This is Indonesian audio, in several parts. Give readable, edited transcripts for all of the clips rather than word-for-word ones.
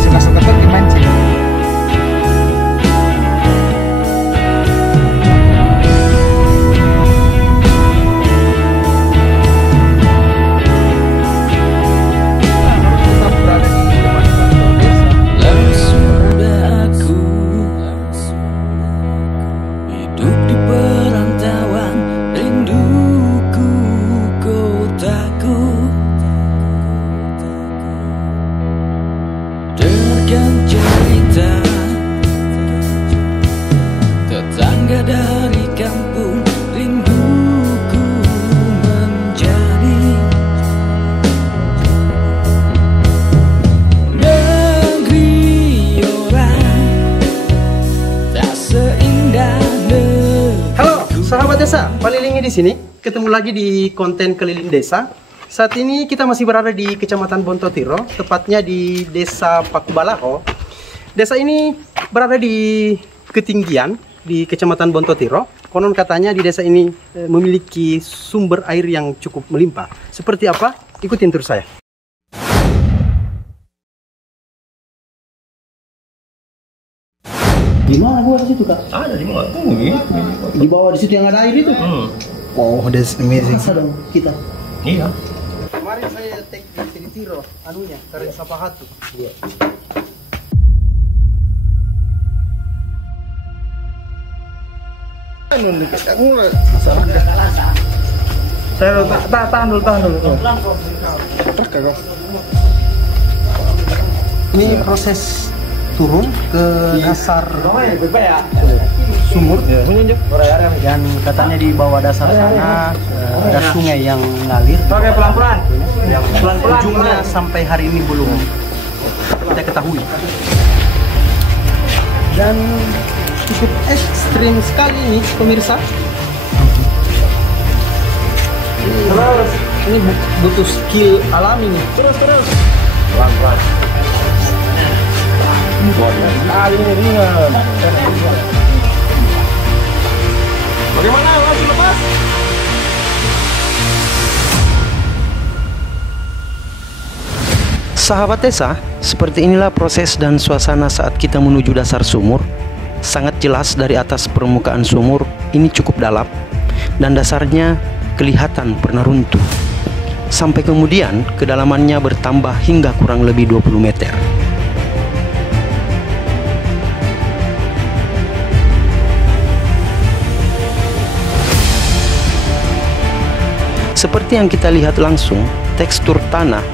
Suka-suka pergi mancing. Dari kampung rinduku menjadi negeri orang tak seindah negeri. Halo sahabat desa, Palilingi di sini. Ketemu lagi di konten keliling desa. Saat ini kita masih berada di Kecamatan Bontotiro, tepatnya di Desa Pakubalaho. Desa ini berada di ketinggian di Kecamatan Bontotiro. Konon katanya di desa ini memiliki sumber air yang cukup melimpah. Seperti apa? Ikutin terus saya. Di mana gua di situ, Kak? Ada di bawah. Di bawah di situ yang ada air itu. Oh, that's amazing. Masa dong kita. Iya. Kemarin saya take di Tiritiro, anunya, Karen Sapahatu. Iya. Saya tahan dulu. Ini proses turun ke dasar sumur dan katanya di bawah dasar sana ada sungai yang mengalir. Oke, pelan-pelan. Ujungnya sampai hari ini belum kita ketahui. Dan cukup ekstrim sekali ini pemirsa. Ini butuh skill alami nih. Terus Pelan-pelan. Bagaimana? Langsung lepas? Sahabat desa, seperti inilah proses dan suasana saat kita menuju dasar sumur. Sangat jelas dari atas permukaan sumur ini cukup dalam dan dasarnya kelihatan pernah runtuh. Sampai kemudian kedalamannya bertambah hingga kurang lebih 20 meter. Seperti yang kita lihat langsung, tekstur tanah,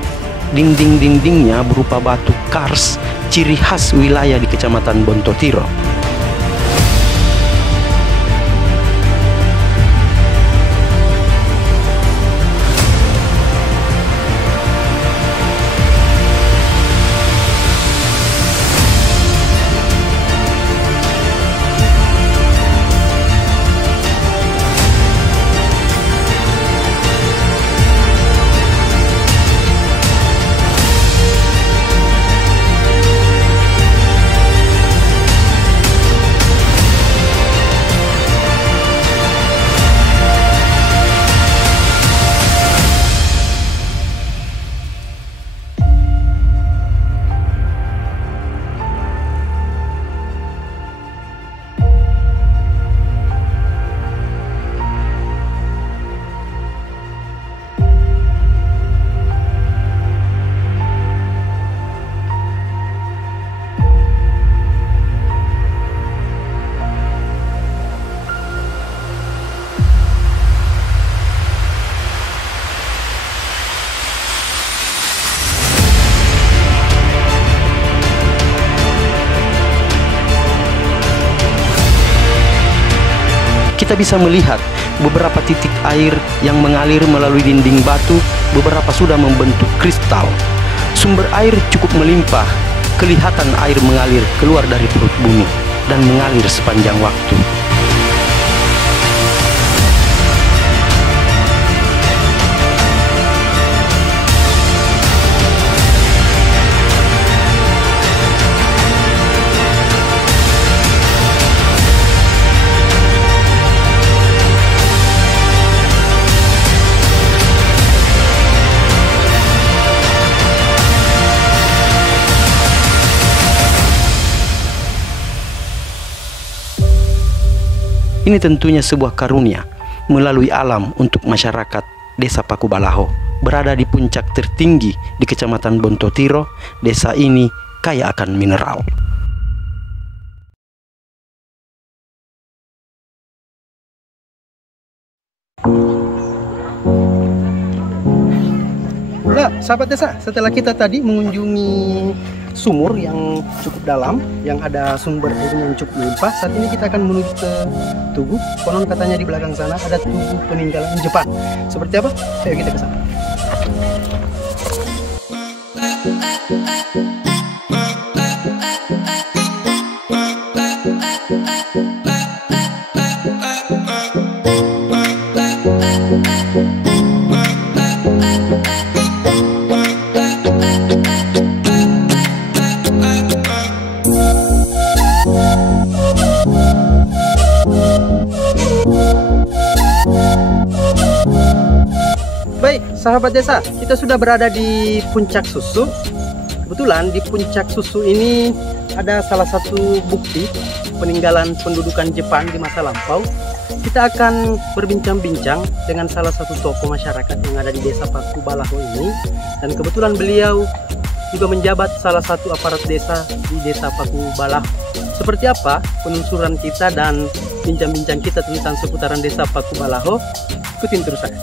dinding-dindingnya berupa batu kars, ciri khas wilayah di Kecamatan Bontotiro. Kita bisa melihat beberapa titik air yang mengalir melalui dinding batu, beberapa sudah membentuk kristal. Sumber air cukup melimpah, kelihatan air mengalir keluar dari perut bumi dan mengalir sepanjang waktu. Ini tentunya sebuah karunia melalui alam untuk masyarakat Desa Pakubalaho. Berada di puncak tertinggi di Kecamatan Bontotiro, desa ini kaya akan mineral. Nah, sahabat desa, setelah kita tadi mengunjungi sumur yang cukup dalam, yang ada sumber air yang cukup melimpah, saat ini kita akan menuju ke tugu. Konon katanya di belakang sana ada tugu peninggalan Jepang. Seperti apa? Ayo kita ke sana. Baik, sahabat desa, kita sudah berada di Puncak Susu. Kebetulan di Puncak Susu ini ada salah satu bukti peninggalan pendudukan Jepang di masa lampau. Kita akan berbincang-bincang dengan salah satu tokoh masyarakat yang ada di Desa Pakubalaho ini. Dan kebetulan beliau juga menjabat salah satu aparat desa di Desa Pakubalaho. Seperti apa penelusuran kita dan bincang-bincang kita tentang seputaran Desa Pakubalaho? Ikutin terus saya.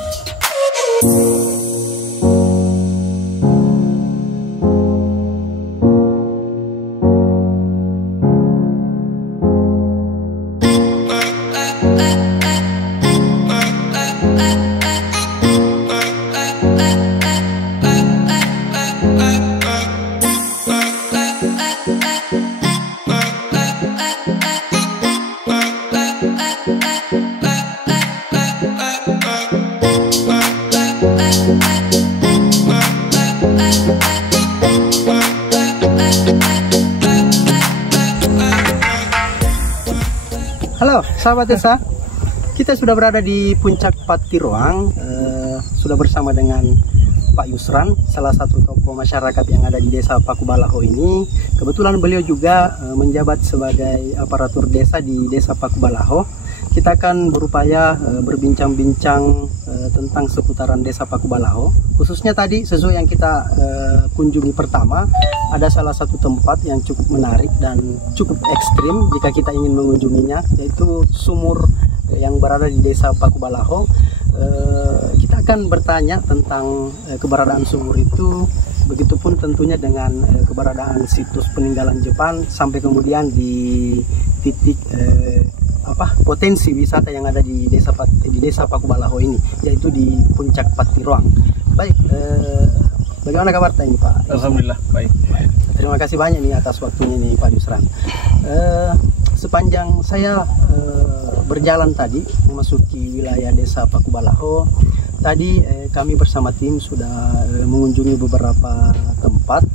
Halo sahabat desa, kita sudah berada di Puncak Patiroang, sudah bersama dengan Pak Yusran, salah satu tokoh masyarakat yang ada di Desa Pakubalaho ini. Kebetulan beliau juga menjabat sebagai aparatur desa di Desa Pakubalaho. Kita akan berupaya berbincang-bincang tentang seputaran Desa Pakubalaho. Khususnya tadi sesuai yang kita kunjungi pertama, ada salah satu tempat yang cukup menarik dan cukup ekstrim jika kita ingin mengunjunginya, yaitu sumur yang berada di Desa Pakubalaho. Kita akan bertanya tentang keberadaan sumur itu, begitupun tentunya dengan keberadaan situs peninggalan Jepang, sampai kemudian di titik potensi wisata yang ada di Desa Pakubalaho ini, yaitu di Puncak Patiroang. Baik, bagaimana kabar ini Pak? Alhamdulillah baik. Terima kasih banyak nih atas waktunya nih Pak Yusran. Sepanjang saya berjalan tadi memasuki wilayah Desa Pakubalaho, tadi kami bersama tim sudah mengunjungi beberapa tempat.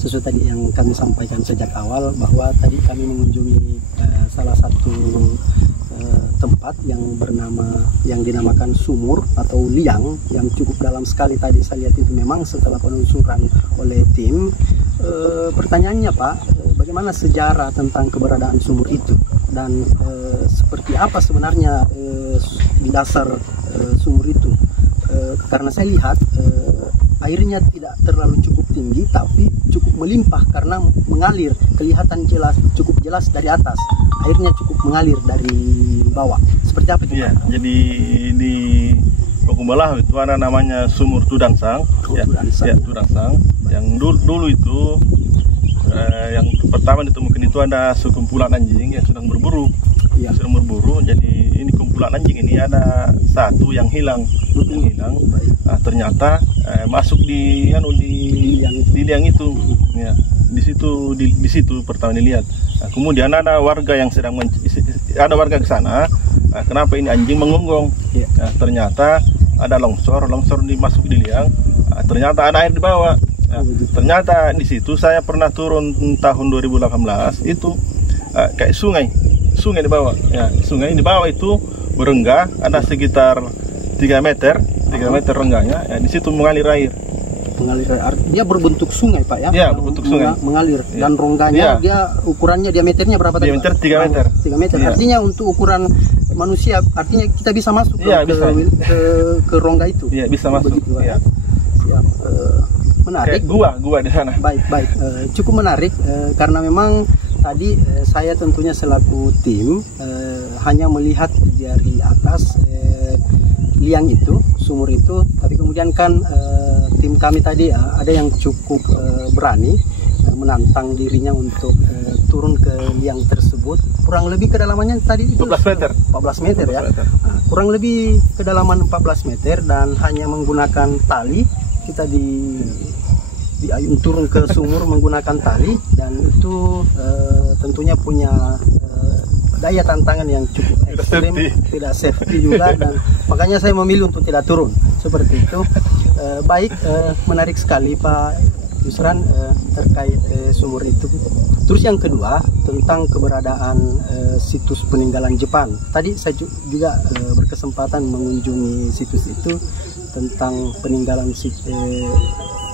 Sesuai tadi yang kami sampaikan sejak awal, bahwa tadi kami mengunjungi salah satu tempat yang dinamakan sumur atau liang yang cukup dalam sekali. Tadi saya lihat itu memang setelah penelusuran oleh tim. Pertanyaannya Pak, bagaimana sejarah tentang keberadaan sumur itu dan seperti apa sebenarnya di dasar sumur itu? Karena saya lihat airnya tidak terlalu cukup tinggi, tapi cukup melimpah karena mengalir, kelihatan cukup jelas dari atas. Airnya cukup mengalir dari bawah. Seperti apa itu? Iya, jadi di Pakubalaho itu ada namanya sumur Tudangsang. Ya, Tudangsang. Yang dulu itu yang pertama ditemukan itu ada sekumpulan anjing yang sedang berburu. Ya. Sedang berburu. Jadi ini kumpulan anjing ini ada satu yang hilang. Nah, ternyata masuk di liang itu. Ya, di situ pertama dilihat. Nah, kemudian ada warga yang ada warga ke sana. Nah, kenapa ini anjing menggonggong? Ya. Nah, ternyata ada longsor masuk di liang. Nah, ternyata ada air di bawah. Nah, ternyata di situ saya pernah turun tahun 2018 itu kayak sungai di bawah. Ya, sungai di bawah itu berenggah, ada sekitar 3 meter renggahnya. Ya, di situ mengalir air. Mengalir, dia berbentuk sungai Pak ya? Ya, berbentuk sungai. Mengalir, Ya. dan rongganya Ya. dia ukurannya diameternya berapa tadi? Diameter Pak? 3 meter. 3 meter. Ya. Artinya untuk ukuran manusia, artinya kita bisa masuk Ya, bisa. ke rongga itu. Iya, bisa masuk. Begitu, Pak. Iya. Siap. Menarik. Kayak gua di sana. Baik. Cukup menarik karena memang tadi saya tentunya selaku tim hanya melihat dari atas liang itu, sumur itu, tapi kemudian kan tim kami tadi ada yang cukup berani menantang dirinya untuk turun ke liang tersebut. Kurang lebih kedalamannya tadi itu 14 meter. 14 meter ya. 14 meter. Nah, kurang lebih kedalaman 14 meter dan hanya menggunakan tali. Kita diayun turun ke sumur menggunakan tali, dan itu tentunya punya daya tantangan yang cukup ekstrim, tidak safety juga, dan makanya saya memilih untuk tidak turun seperti itu. Baik, menarik sekali Pak Yusran terkait sumur itu. Terus yang kedua tentang keberadaan situs peninggalan Jepang. Tadi saya juga berkesempatan mengunjungi situs itu tentang peninggalan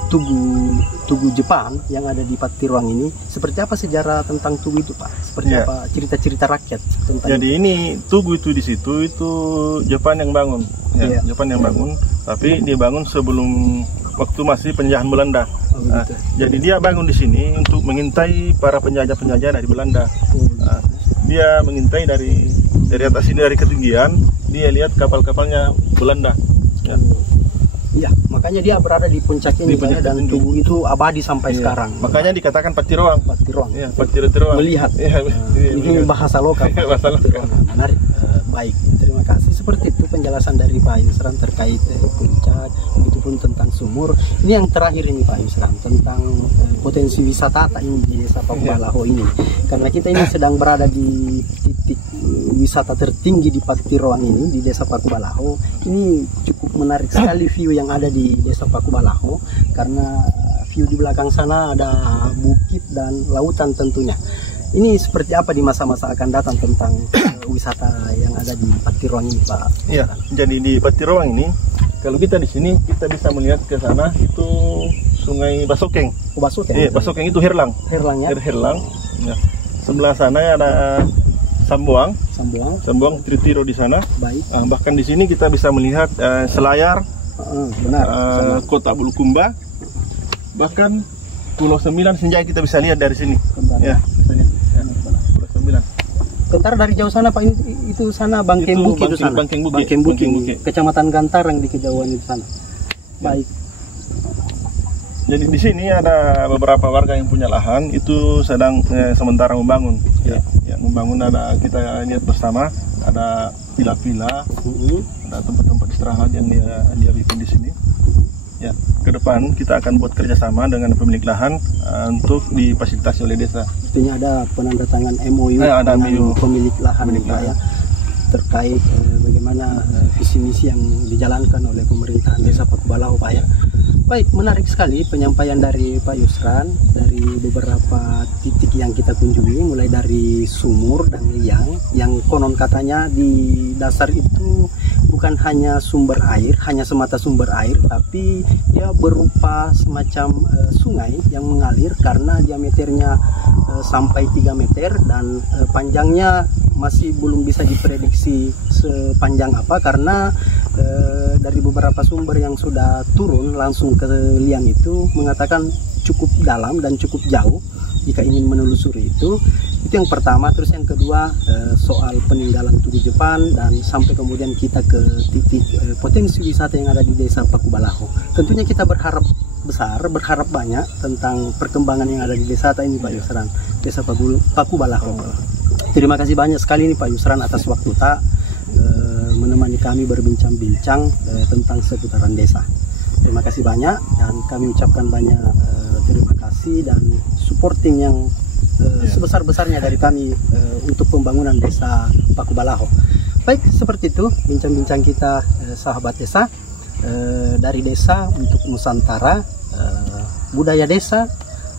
Tugu Jepang yang ada di Patiruang ini. Seperti apa sejarah tentang Tugu itu Pak? Seperti Ya. apa cerita-cerita rakyat tentang Jadi ini Tugu itu di situ itu Jepang yang bangun. Ya, Iya. Jepang yang bangun, tapi dia bangun sebelum waktu masih penjajahan Belanda. Oh, begitu. Jadi dia bangun di sini untuk mengintai para penjajah-penjajah dari Belanda. Dia mengintai dari atas sini, dari ketinggian, dia lihat kapal-kapalnya Belanda. Ya. Iya, makanya dia berada di puncak ini Di puncak Pak, dan ini. Tugu itu abadi sampai Iya. sekarang. Makanya dikatakan Patiruang. Patiruang. Ya, Patiruang. Melihat. Iya, Ini melihat. bahasa lokal. Bahasa lokal. Menarik. Baik, terima kasih. Seperti itu penjelasan dari Pak Yusran terkait puncak, begitupun tentang sumur. Ini yang terakhir ini Pak Yusran tentang potensi wisata ini di Desa Pakubalaho ini. Karena kita ini sedang berada di titik wisata tertinggi di Patiruang ini, di Desa Pakubalaho. Ini cukup menarik sekali view yang ada di Desa Pakubalaho, karena view di belakang sana ada bukit dan lautan tentunya. Ini seperti apa di masa-masa akan datang tentang wisata yang ada di Patiruang ini Pak? Ya, jadi di Patiruang ini, kalau kita di sini kita bisa melihat ke sana itu Sungai Basokeng. Oh, Basokeng. Iya, Basokeng itu Herlang. Herlang ya. Herlang. Ya. Sebelah sana ada Sambuang, Sambuang. Tritiro di sana. Baik. Bahkan di sini kita bisa melihat Selayar, Benar. Sama. Kota Bulukumba, bahkan Pulau 9 Senjai kita bisa lihat dari sini. Bentar. Ya, misalnya. Ya, Pulau 9. Bentar, dari jauh sana Pak, itu sana Bangkeng Itu Bukit itu sana. Bangkeng Bukit. Bangkeng Bukit. Bangkeng Bukit. Kecamatan Gantarang di kejauhan itu sana. Baik. Jadi di sini ada beberapa warga yang punya lahan itu sedang sementara membangun. Ya, membangun, ada kita lihat bersama, ada villa-villa, ada tempat-tempat istirahat yang dia bikin di sini. Ya, ke depan kita akan buat kerjasama dengan pemilik lahan untuk difasilitasi oleh desa. Artinya ada penandatangan MOU Ada dengan MOU. pemilik lahan Pemilik Pak, lahan. ya, terkait bagaimana visi misi yang dijalankan oleh pemerintahan Desa Pakubalaho Pak ya. Baik, menarik sekali penyampaian dari Pak Yusran dari beberapa titik yang kita kunjungi, mulai dari sumur dan liang yang konon katanya di dasar itu bukan hanya sumber air, hanya semata sumber air, tapi dia berupa semacam sungai yang mengalir karena diameternya sampai 3 meter dan panjangnya masih belum bisa diprediksi sepanjang apa, karena dari beberapa sumber yang sudah turun langsung ke liang itu mengatakan cukup dalam dan cukup jauh jika ingin menelusuri itu yang pertama. Terus yang kedua soal peninggalan Tugu Jepang, dan sampai kemudian kita ke titik potensi wisata yang ada di Desa Pakubalaho. Tentunya kita berharap besar, berharap banyak tentang perkembangan yang ada di desa ini Pak Yusran, Desa Pakubalaho. Terima kasih banyak sekali nih Pak Yusran atas waktu menemani kami berbincang-bincang tentang seputaran desa. Terima kasih banyak, dan kami ucapkan banyak terima kasih dan supporting yang sebesar-besarnya dari kami untuk pembangunan Desa Pakubalaho. Baik, seperti itu bincang-bincang kita sahabat desa, dari desa untuk Nusantara, budaya desa,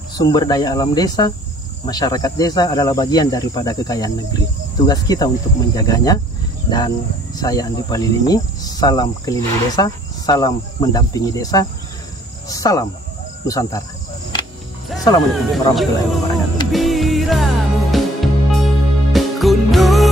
sumber daya alam desa, masyarakat desa adalah bagian daripada kekayaan negeri. Tugas kita untuk menjaganya. Dan saya Andi Palilingi, salam keliling desa, salam mendampingi desa. salam Nusantara. Assalamualaikum warahmatullahi wabarakatuh. Gunung